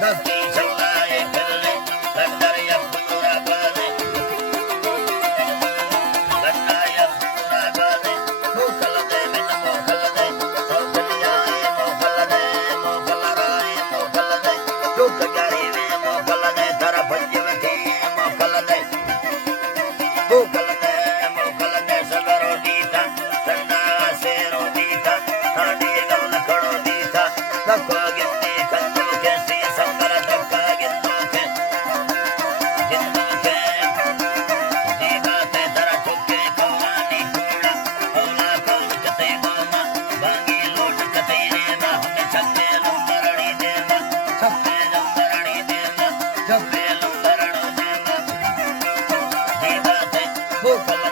धक्की चलाए फिरले लंडर या पूरा गाने लंडा या पूरा गाने मोखल दे बिन मोखल दे मोखलियाए मोखल दे मोखल राय मोखल दे दुख गरी में मोखल दे धर पंचवती मोखल दे मोखल दे सगरो दीता लंडा से रो दीता हाडी गल खड़ो दीता धक्का गिंदी खंजो कैसी संगर धक्का गिंदो के जीवा ते धर ठुके कौलानी कूड़ा कौला कौन कते गोमा बागी लोट कते रेमा हमें छक्के लंबरड़ी देमा छक्के लंबरड़ी देमा छक्के लंबरड़ो देमा जीवा ते भूखल